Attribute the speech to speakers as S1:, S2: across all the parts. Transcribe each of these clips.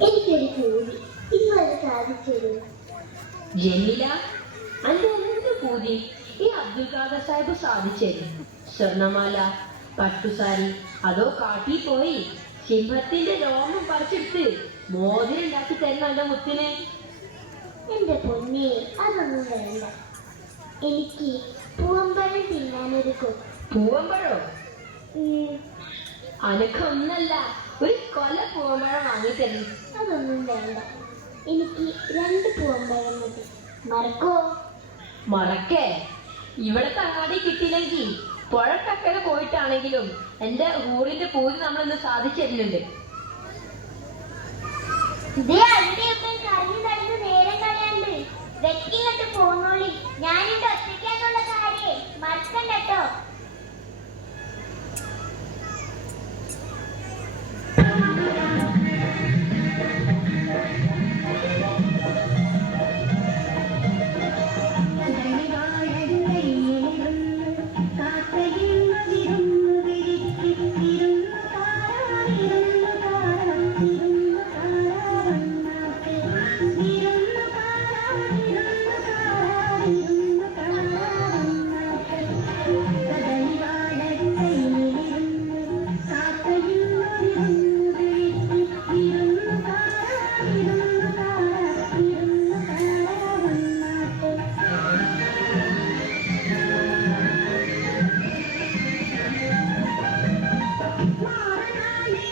S1: എനിക്കൊരു ജോലി ഇന്നത് സാധിച്ചത്
S2: ജമീല അന്റെ എന്ത് പൂതി ഈ അബ്ദുൽ ഖാദർ സാഹിബ് സാധിച്ചത് സ്വർണമാല പട്ടുസാരി അതോ കാട്ടി പോയി സിംഹത്തിന്റെ രോമം പറിച്ചെടുത്ത് മോതിരം ഉണ്ടാക്കി തരുന്ന എന്റെ മുത്തിന്?
S1: എന്റെ പൊന്നെ അതൊന്നും വേണ്ട. എനിക്ക് പൂവമ്പഴം തിന്നാനൊരു
S2: പൂവമ്പഴോ? അനക്കൊന്നല്ല. ഒരു കൊല പൂവമ്പഴം വാങ്ങി തരും
S1: അതൊന്നും വേണ്ട. എനിക്ക് രണ്ട് പൂവമ്പഴം മതി. മറക്കോ?
S2: മറക്കേ. ഇവിടെ തങ്ങാടി കിട്ടിയില്ലെങ്കിൽ പുഴക്കക്കര പോയിട്ടാണെങ്കിലും എന്റെ ഊരിന്റെ പൂരി നമ്മളിന്ന് സാധിച്ചിരുന്നുണ്ട്
S1: പോന്നോളി. ഞാനിവിടെ ഒറ്റയ്ക്കാന്നുള്ള കാര്യേ മറക്കണ്ട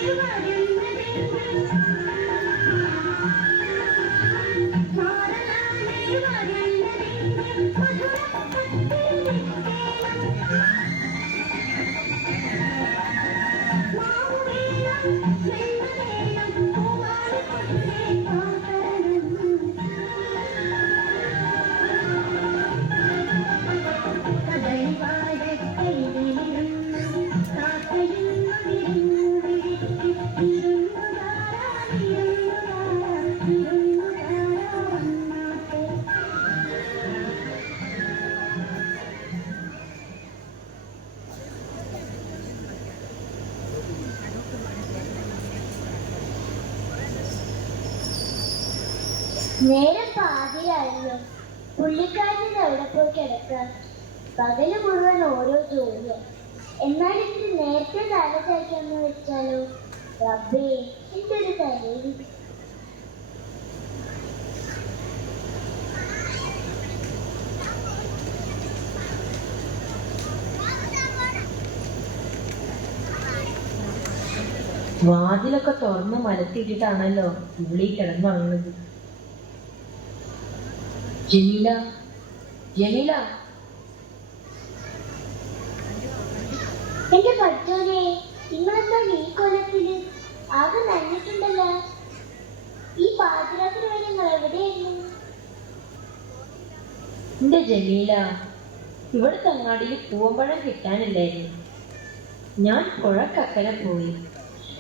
S1: Thank you. നേരം പാതിയായിരുന്നു പുള്ളിക്കാരൻ അവിടെ പോയി കിടക്കാം പകൽ മുഴുവൻ ഓരോ ജോലിയാ. എന്നാൽ ഇത്തിരി നേരത്തെ തല വെച്ചാലോ? റബ്ബേ എന്റെ ഒരു തലയിൽ
S2: വാതിലൊക്കെ തുറന്ന് മരത്തിട്ടിട്ടാണല്ലോ ഉള്ളി കിടന്നുറങ്ങുന്നത്. ജമീല ജമീല
S1: എന്റെ പഠിച്ചോനെ നിങ്ങളെന്താ ഈ കൊല്ലത്തിൽ ആകെ നനഞ്ഞിട്ടുണ്ടല്ലോ. ഈ പാതിരാത്രി വരെ നിങ്ങൾ എവിടെയായിരുന്നു?
S2: എന്റെ ജമീല. ഇവിടെ തങ്ങാടിയിൽ പൂവമ്പഴം കിട്ടാനില്ലായിരുന്നു. ഞാൻ പുഴക്കക്കരെ പോയി.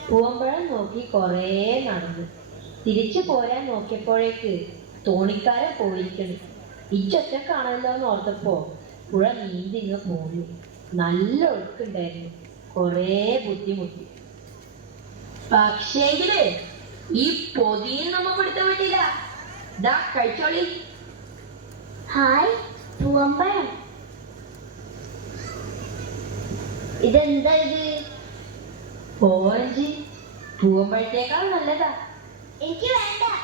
S2: പൂവമ്പഴം നോക്കി കുറേ നടന്നു. തിരിച്ചു പോരാൻ നോക്കിയപ്പോഴേക്ക് തോണിക്കാരൻ പോയിരിക്കണം ഇച്ചൊറ്റക്കാണല്ലോ എന്ന് ഓർത്തപ്പോ പുഴ നീന്തി ഇങ്ങ് പോന്നു നല്ല ഒഴുക്കുണ്ടായിരുന്നു. കുറേ ബുദ്ധിമുട്ടി. പക്ഷേങ്കിൽ ഈ പൊതിയും നമ്മ പിടുത്തം പറ്റില്ല ദാ കഴിച്ചോളി.
S1: ഹായ് പൂവമ്പഴം. ഇതെന്താ ഇത്?
S2: ഓറഞ്ച്. പൂവമ്പഴത്തേക്കാൾ നല്ലതാ.
S1: എനിക്ക് വേണ്ട.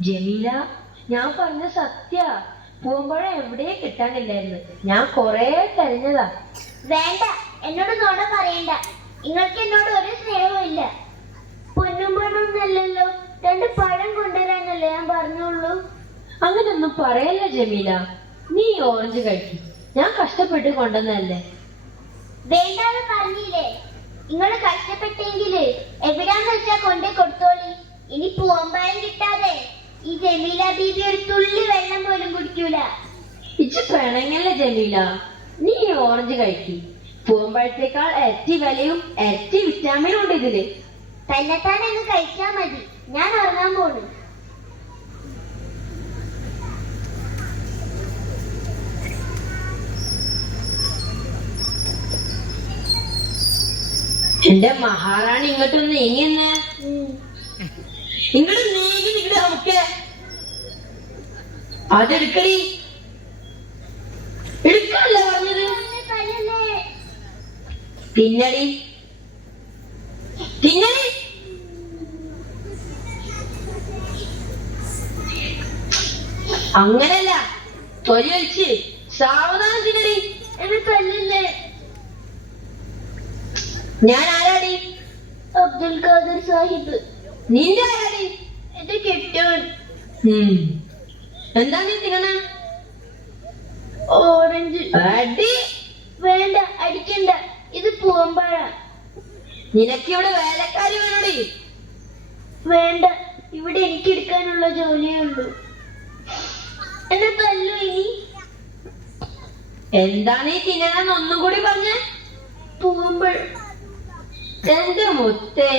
S2: ജമീല ഞാൻ പറഞ്ഞ സത്യ. പൂമ്പഴ എവിടെ കിട്ടാനില്ലായിരുന്നു. ഞാൻ കൊറേ തെരഞ്ഞതാ
S1: വേണ്ട എന്നോട് നോട പറയണ്ട. നിങ്ങൾക്ക് എന്നോട് ഒരു സ്നേഹവും ഇല്ല. രണ്ട് പഴം കൊണ്ടുവരാനല്ലേ ഞാൻ പറഞ്ഞുള്ളൂ.
S2: അങ്ങനൊന്നും പറയല്ല ജമീല. നീ ഓറഞ്ച് കഴിക്കും. ഞാൻ കഷ്ടപ്പെട്ട് കൊണ്ടുവന്നല്ലേ
S1: വേണ്ടാന്ന് പറഞ്ഞില്ലേ? നിങ്ങൾ കഷ്ടപ്പെട്ടെങ്കിൽ എവിടാന്ന് വെച്ചാ കൊണ്ടേ കൊടുത്തോളി? ഇനി പൂവമ്പഴം കിട്ടാതെ ഈ ജമീല ബീബി ഒരു തുള്ളി വെള്ളം പോലും കുടിക്കൂല.
S2: ഇച്ച് പിണങ്ങല്ലേ ജമീല? നീ ഓറഞ്ച് കഴിക്കി. പൂവമ്പഴത്തേക്കാൾ എത്തി വിലയും എത്തി വിറ്റാമിനും ഉണ്ട് ഇതിൽ.
S1: തന്നെത്താൻ അങ്ങ് കഴിച്ചാ മതി. ഞാൻ ഉറങ്ങാൻ പോണു.
S2: എന്റെ മഹാറാണി ഇങ്ങോട്ടൊന്ന് നീങ്ങുന്നേ ഇങ്ങോട്ട് നീങ്ങി നിങ്ങടെ നമുക്ക്. അതെടുക്കടി എടുക്കല്ലേ പറഞ്ഞത്? തിന്നടി. തിന്നടി. അങ്ങനല്ല തൊലി ഒഴിച്ച് സാവധാനം തിന്നടി.
S3: എന്നെ തല്ലല്ലേ?
S2: ഞാൻ ആരാടി
S3: അബ്ദുൽ ഖാദർ സാഹിബ്.
S2: നിന്റെ ആരാടി?
S3: എന്റെ കെട്ടവൻ.
S2: എന്താ നീ തിന്നണ
S3: ഓറഞ്ച്.
S2: അടി.
S3: വേണ്ട അടിക്കണ്ട. ഇത് പൂവമ്പഴ
S2: നിനക്കിവിടെ വേലക്കാരി വേണോടി?
S3: വേണ്ട ഇവിടെ എനിക്ക് എടുക്കാനുള്ള ജോലിയേ ഉള്ളൂ. എന്നെ തല്ലു ഇനി.
S2: എന്താണ് ഈ തിന്നണെന്ന് ഒന്നും കൂടി പറഞ്ഞേ?
S3: പൂവമ്പഴം
S2: എന്റെ മുത്തേ